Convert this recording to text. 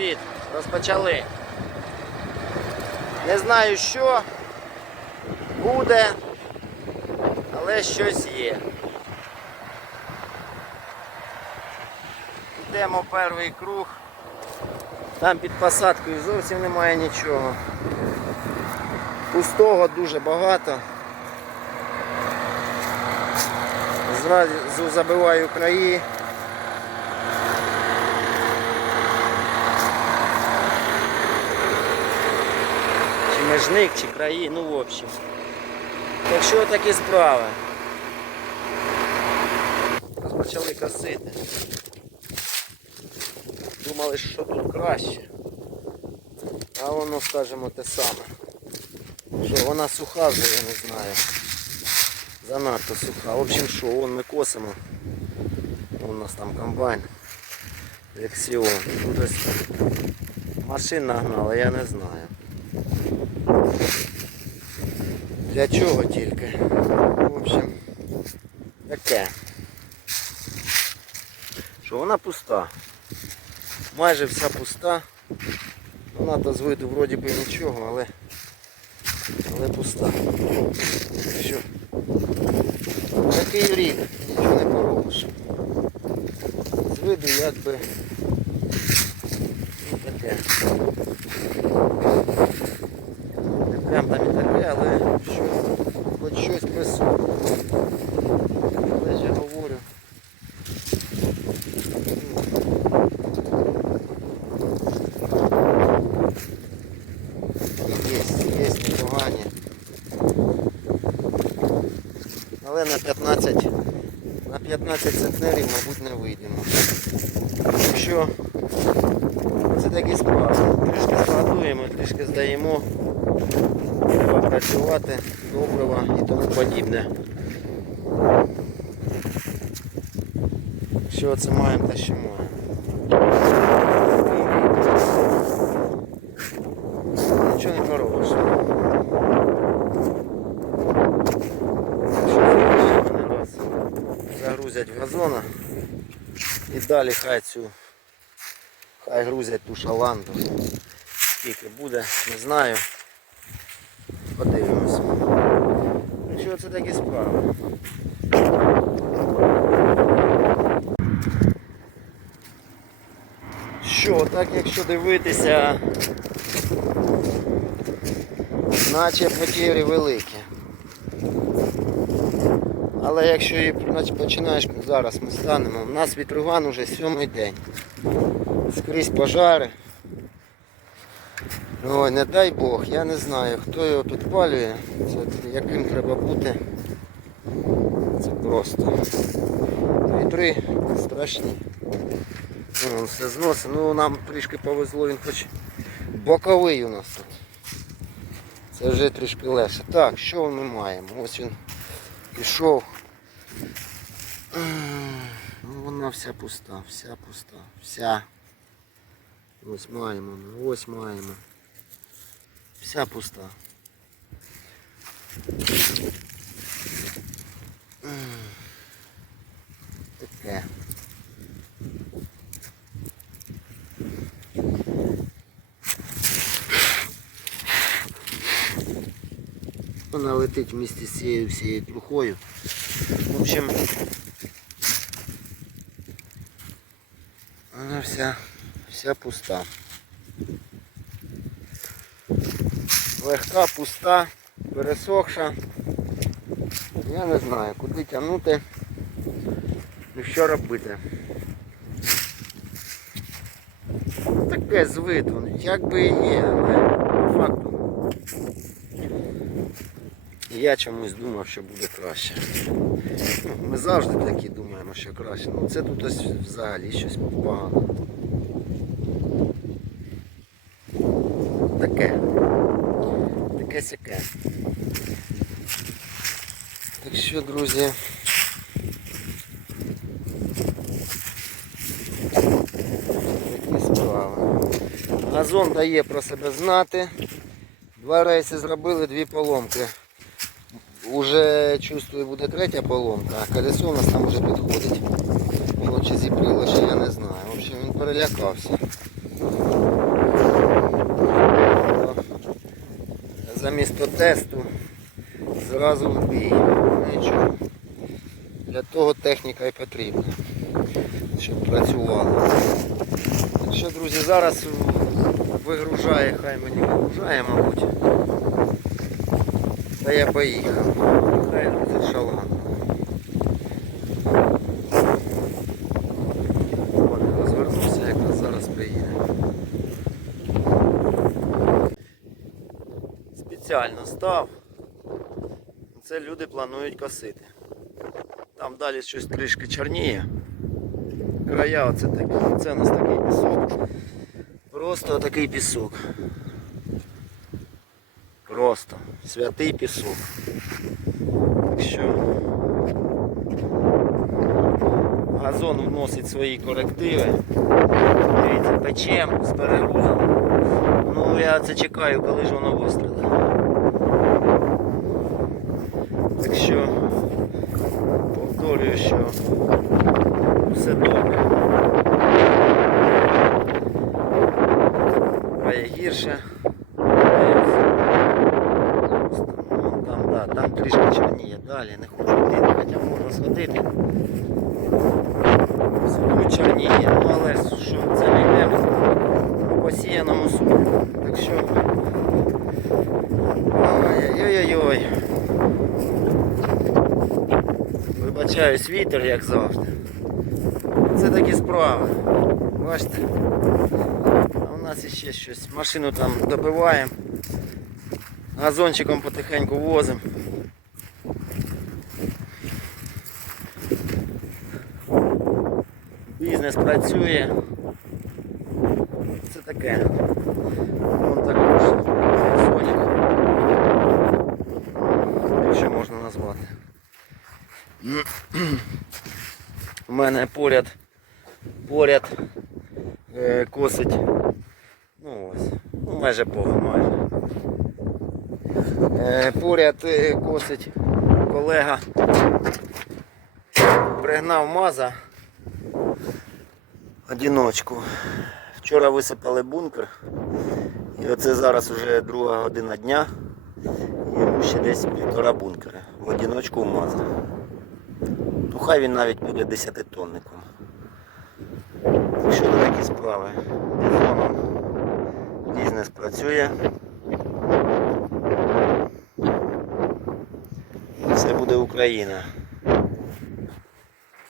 привіт! Розпочали. Не знаю що буде, але щось є. Йдемо перший круг. Там під посадкою зовсім немає нічого. Пустого дуже багато. Зразу забиваю краї. Чи чи краї, ну в общем. Так що такі справи. Розпочали косити. Думали, що тут краще. А воно, скажімо, те саме. Що вона суха вже, я не знаю. Занадто суха. В общем, що, вон ми косимо. У нас там комбайн. Лексіон. Ну, десь машин нагнала, я не знаю. Для чого тільки? В общем, таке. Що вона пуста. Майже вся пуста. Вона то з виду вроді би нічого, але, але пуста. Що? Такий рік, нічого не поробиш. З виду якби ну, Не прям там і таке, але щось, хоч щось присутнє. Але ж я говорю. Є, є непогані. Але на 15, на 15 центнерів, мабуть, не вийдемо. Так що це такі справи. Трішки складуємо, трішки здаємо. Треба працювати, добрива і тому подібне. Що це маємо та що маємо. Нічого не поробиш. Загрузять в газона і далі хай цю хай грузять ту шаланду. Скільки буде, не знаю. Подивимось. Ну Що це такі справи? Що, так якщо дивитися, наче потері великі. Але якщо значить, починаєш, зараз ми станемо, у нас вітриган уже сьомий день. Скрізь пожари. Ой, не дай Бог, я не знаю, хто його підпалює, це, яким треба бути. Це просто. Вітри страшні. Ну, все зносить. Ну нам трішки повезло, він хоч боковий у нас тут. Це вже трішки легше. Так, що ми маємо? Ось він пішов. Вона вся пуста, вся пуста, вся. Ось маємо, ось маємо. Вся пуста. Таке. Вона летить вместе з цією всією трухою. В общем, вона вся, вся пуста. Легка, пуста, пересохша. Я не знаю, куди тягнути і що робити. Таке з як би і є, але по факту. Я чомусь думав, що буде краще. Ну, Ми завжди такі думаємо, що краще. Ну це тут ось взагалі щось погано. Таке. Таке сяке. Так що, друзі. Такі справи. Газон дає про себе знати. Два рейси зробили, дві поломки. Уже чувствую буде третя поломка, а колесо у нас там вже підходить. Воно чи зіприло, ще я не знаю. В общем, він перелякався. Замісто тесту зразу в бій. Нічого. Для того техніка і потрібна, щоб працювала. Що, друзі, зараз вигружає, хай мені вигружає, мабуть. Та я поїхав. Хай це шалан. От, розвернувся, якраз зараз приїде. Спеціально став. Це люди планують косити. Там далі щось трішки чорніє. Края оце такі. Це у нас такий пісок. Просто такий пісок. Просто святий пісок. Так що газон вносить свої корективи. Дивіться, печем з перегрузом. Ну я це чекаю, коли ж воно вистрілить. Так що повторюю, що все добре. Буває гірше. Просто, ну, Там, да, там трішки чорніє далі, не хочу йти, хоча можна сходити. Тут чорніє, ну але що, це не йде по посіяному суду. Так що. Ой-ой-ой. Вибачаюсь, вітер, як завжди. Це такі справи. Бачите? А у нас іще щось. Машину там добиваємо. Газончиком потихеньку возимо. Бізнес працює. Це таке. Вон також сонік. Якщо можна назвати. У мене поряд поряд е, косить. Ну ось. Ну майже поле, майже. Е, поряд е, косить колега. Пригнав маза одиночку. Вчора висипали бункер. І оце зараз вже друга година дня. І ще десь півтора бункера. В одиночку маза. Ну хай він навіть буде 10-тонником. Що такі справи? Бізоном бізнес працює. Це буде Україна.